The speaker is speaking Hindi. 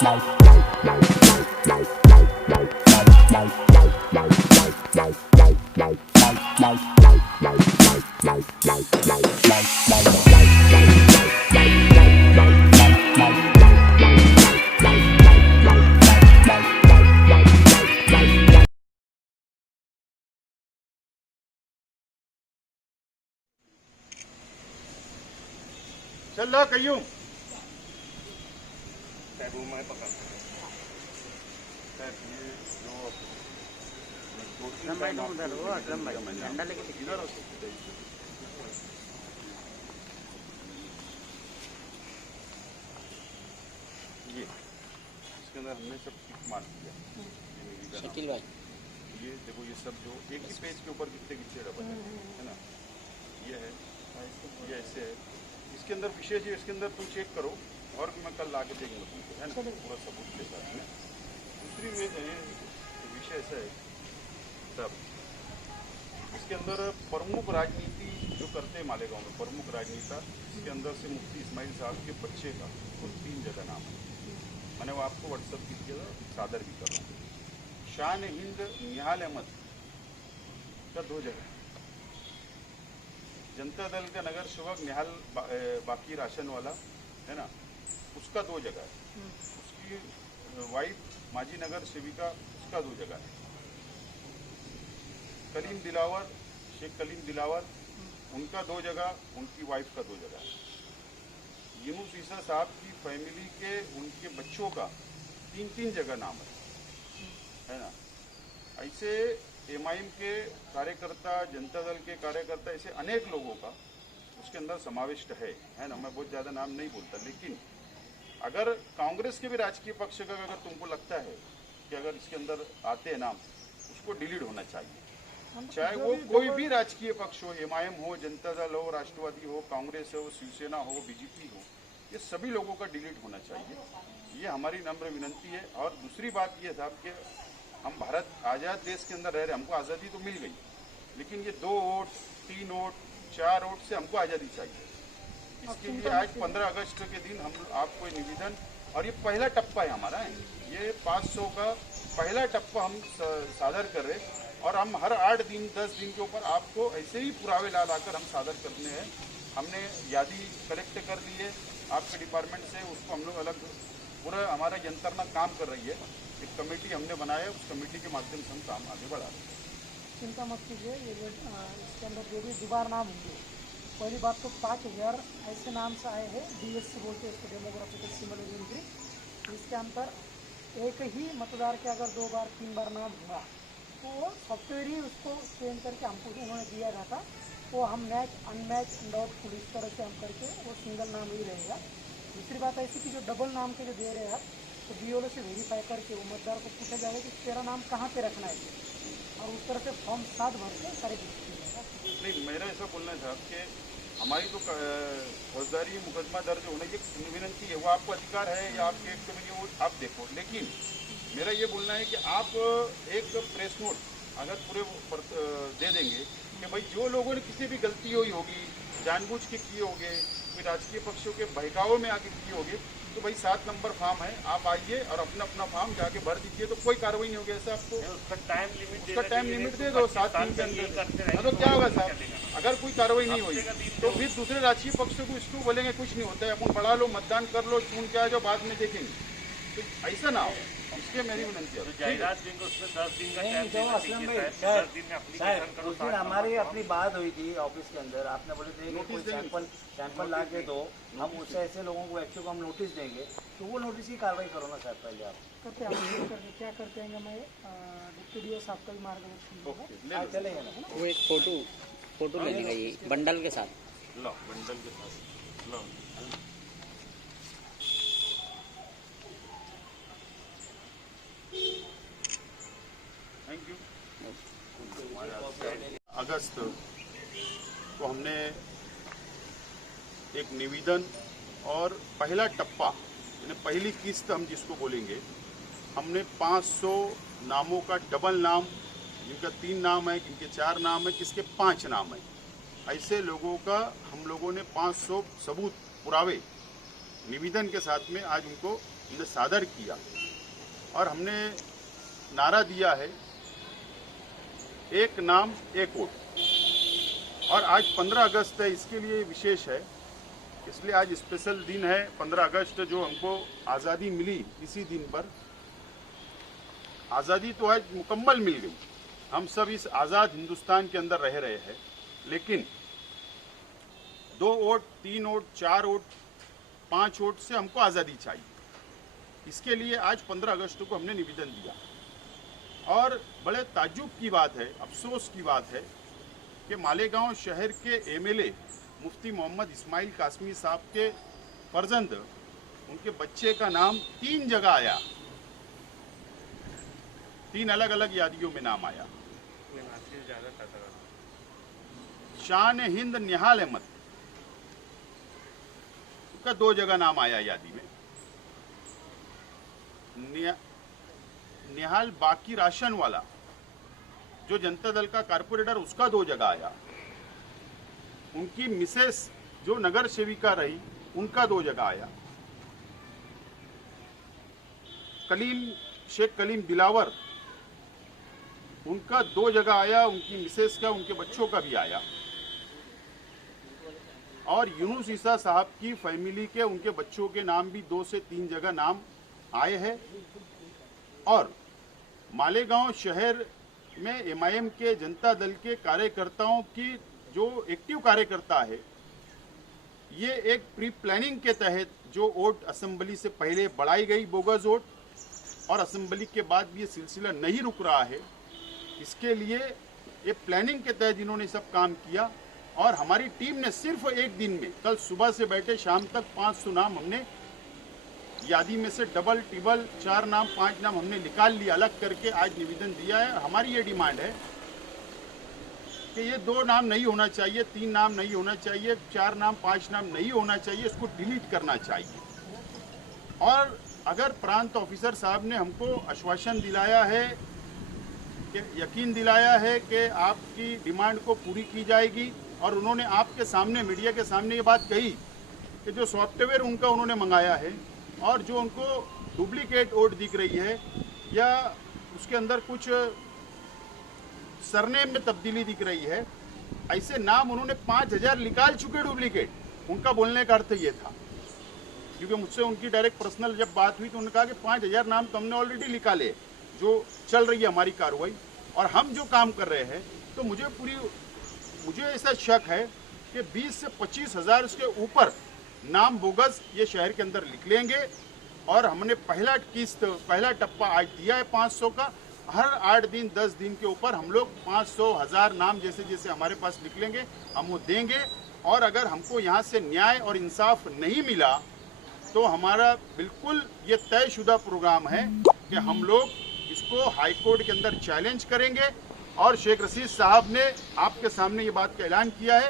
चल रहा कहीं मैं पकड़ झंडा लेके इधर ये इसके अंदर हमने सब टिक मार दिया। शकील भाई ये देखो, ये सब जो एक ही पेज के ऊपर कितने कितने रबर है ना, ये है, ये ऐसे है। इसके अंदर विशेष है, इसके अंदर तुम चेक करो और मैं कल ला के देंगे तुमको, है ना, पूरा सबूत के साथ में। दूसरी विषय ऐसा है सब, इसके अंदर प्रमुख राजनीति जो करते हैं मालेगांव में, प्रमुख राजनेता, इसके अंदर से मुफ्ती इस्माइल साहब के बच्चे का कुल 3 जगह नाम है। मैंने वो आपको व्हाट्सअप की किया, सादर भी कर रहा हूँ। शान हिंद निहाल अहमद का 2 जगह, जनता दल का नगर सेवक निहाल बाकी राशन वाला है ना, उसका 2 जगह है। उसकी वाइफ माजी नगर सेविका, उसका 2 जगह है। कलीम दिलावर, शेख कलीम दिलावर, उनका 2 जगह, उनकी वाइफ का 2 जगह है। यूनुस ईसा साहब की फैमिली के उनके बच्चों का 3-3 जगह नाम है ना। ऐसे एमआईएम के कार्यकर्ता, जनता दल के कार्यकर्ता, ऐसे अनेक लोगों का उसके अंदर समाविष्ट है ना। मैं बहुत ज़्यादा नाम नहीं बोलता, लेकिन अगर कांग्रेस के भी राजकीय पक्ष का अगर तुमको लगता है कि अगर इसके अंदर आते हैं नाम, उसको डिलीट होना चाहिए। चाहे वो कोई भी राजकीय पक्ष हो, एमआईएम हो, जनता दल हो, राष्ट्रवादी हो, कांग्रेस हो, शिवसेना हो, बीजेपी हो, ये सभी लोगों का डिलीट होना चाहिए। ये हमारी नम्र विनंती है। और दूसरी बात ये साहब कि हम भारत आज़ाद देश के अंदर रह रहे, हमको आज़ादी तो मिल गई, लेकिन ये 2 वोट, 3 वोट, 4 वोट से हमको आज़ादी चाहिए। इसके लिए आज 15 अगस्त के दिन हम आपको निवेदन, और ये पहला टप्पा है हमारा, ये 500 का पहला टप्पा हम सादर कर रहे, और हम हर 8 दिन 10 दिन के ऊपर आपको ऐसे ही पुरावे ला लाकर हम सादर करने हैं। हमने यादी कलेक्ट कर ली है आपके डिपार्टमेंट से, उसको हम लोग अलग पूरा हमारा यंत्रणा काम कर रही है। एक कमेटी हमने बनाया है, उस कमेटी के माध्यम से हम काम आगे बढ़ा रहे हैं। चिंता मत कीजिए, ये इसके अंदर जो भी दोबारा नाम होंगे, पहली बात तो 5000 ऐसे नाम से आए हैं, डीएससी बोलते हैं इसको, डेमोग्राफिकल सिमिलर एंट्री। इसके अंदर एक ही मतदार के अगर 2 बार 3 बार नाम हुआ तो सॉफ्टवेयर ही उसको चेंज करके हमको उन्होंने दिया जाता, वो हम मैच अनमैच डाउटफुल इस तरह से हम करके वो सिंगल नाम ही रहेगा। दूसरी बात ऐसी कि जो डबल नाम के जो दे रहे हैं आप, तो बीओलो से वेरीफाई करके वो मतदार को पूछा जाएगा कि तेरा नाम कहाँ पे रखना है, और उस तरह से फॉर्म 7 भर के सारे नहीं, मेरा ऐसा बोलना है साहब कि हमारी तो फौजदारी मुकदमा दर्ज होने की विनंती है, वो आपको अधिकार है या आपके एक तो वो आप देखो, लेकिन मेरा ये बोलना है कि आप एक प्रेस नोट अगर पूरे दे देंगे कि भाई जो लोगों ने किसी भी गलती हुई होगी, जानबूझ के किए होंगे, कोई राजकीय पक्षों के बहकावे में आके किए होंगे, तो भाई 7 नंबर फॉर्म है, आप आइए और अपना अपना फॉर्म जाके भर दीजिए, तो कोई कार्रवाई नहीं होगी। ऐसा आपको उसका टाइम लिमिट दे दो 7 दिन के अंदर, तो क्या होगा साहब, अगर कोई कार्रवाई नहीं हुई तो फिर दूसरे राजकीय पक्षों को इसको बोलेंगे कुछ नहीं होता है, अपन बढ़ा लो, मतदान कर लो, चुन के आ जाओ, बाद में देखेंगे, तो ऐसा ना हो, इसलिए मेरी विनंती है। हमारी अपनी बात हुई थी ऑफिस के अंदर, आपने बोले थे कि कोई सैंपल ला के दो, हम उससे ऐसे लोगों को एक्चुअली हम नोटिस देंगे, तो वो नोटिस की कार्रवाई करो ना सर पहले आप। करते हैं क्या करते हैं, मैं डिप्टी डीओ साहब का भी मार्गदर्शन चलेगा ना, वो एक फोटो ले लेगा ये बंडल के साथ, लो बंडल के साथ लो। Thank you. अगस्त को हमने एक निवेदन और पहला टप्पा, यानी पहली किस्त हम जिसको बोलेंगे, हमने 500 नामों का डबल नाम, जिनका 3 नाम है, जिनके 4 नाम है, किसके 5 नाम है, ऐसे लोगों का हम लोगों ने 500 सबूत पुरावे निवेदन के साथ में आज उनको हमने सादर किया और हमने नारा दिया है, एक नाम एक वोट। और आज 15 अगस्त है, इसके लिए विशेष है, इसलिए आज स्पेशल दिन है 15 अगस्त, जो हमको आज़ादी मिली। इसी दिन पर आज़ादी तो आज मुकम्मल मिल गई, हम सब इस आज़ाद हिंदुस्तान के अंदर रह रहे हैं, लेकिन 2 वोट, 3 वोट, 4 वोट, 5 वोट से हमको आज़ादी चाहिए। इसके लिए आज 15 अगस्त को हमने निवेदन दिया। और बड़े ताज्जुब की बात है, अफसोस की बात है कि मालेगांव शहर के एमएलए मुफ्ती मोहम्मद इस्माइल कासमी साहब के फर्जंद, उनके बच्चे का नाम 3 जगह आया, 3 अलग अलग यादियों में नाम आया। शान हिंद निहाल अहमद का 2 जगह नाम आया यादी में। निहाल बाकी राशन वाला जो जनता दल का कारपोरेटर, उसका 2 जगह आया। उनकी मिसेस जो नगर सेविका रही, उनका 2 जगह आया। शेख कलीम दिलावर, उनका 2 जगह आया, उनकी मिसेस का, उनके बच्चों का भी आया। और यूनुस ईसा साहब की फैमिली के, उनके बच्चों के नाम भी 2 से 3 जगह नाम आए हैं। और मालेगांव शहर में एमआईएम के, जनता दल के कार्यकर्ताओं की, जो एक्टिव कार्यकर्ता है, ये एक प्री प्लानिंग के तहत जो वोट असेंबली से पहले बढ़ाई गई बोगस वोट, और असेंबली के बाद भी ये सिलसिला नहीं रुक रहा है, इसके लिए ये प्लानिंग के तहत इन्होंने सब काम किया। और हमारी टीम ने सिर्फ एक दिन में, कल सुबह से बैठे शाम तक 500 नाम हमने यादी में से डबल ट्रिबल 4 नाम 5 नाम हमने निकाल लिया, अलग करके आज निवेदन दिया है। हमारी ये डिमांड है कि ये 2 नाम नहीं होना चाहिए, 3 नाम नहीं होना चाहिए, 4 नाम 5 नाम नहीं होना चाहिए, इसको डिलीट करना चाहिए। और अगर प्रांत ऑफिसर साहब ने हमको आश्वासन दिलाया है, कि यकीन दिलाया है कि आपकी डिमांड को पूरी की जाएगी, और उन्होंने आपके सामने, मीडिया के सामने ये बात कही कि जो सॉफ्टवेयर उनका उन्होंने मंगाया है और जो उनको डुप्लीकेट वोट दिख रही है, या उसके अंदर कुछ सरनेम में तब्दीली दिख रही है, ऐसे नाम उन्होंने 5000 निकाल चुके डुप्लीकेट। उनका बोलने का अर्थ ये था, क्योंकि मुझसे उनकी डायरेक्ट पर्सनल जब बात हुई तो उन्होंने कहा कि 5000 नाम तो हमने ऑलरेडी निकाले, जो चल रही है हमारी कार्रवाई, और हम जो काम कर रहे हैं। तो मुझे ऐसा शक है कि 20 से 25 हज़ार के ऊपर नाम बोगस ये शहर के अंदर निकलेंगे। और हमने पहला टप्पा आज दिया है 500 का। हर 8 दिन 10 दिन के ऊपर हम लोग 500 हज़ार नाम जैसे जैसे हमारे पास निकलेंगे हम वो देंगे। और अगर हमको यहाँ से न्याय और इंसाफ नहीं मिला तो हमारा बिल्कुल ये तयशुदा प्रोग्राम है कि हम लोग इसको हाई कोर्ट के अंदर चैलेंज करेंगे। और शेख रशीद साहब ने आपके सामने ये बात का ऐलान किया है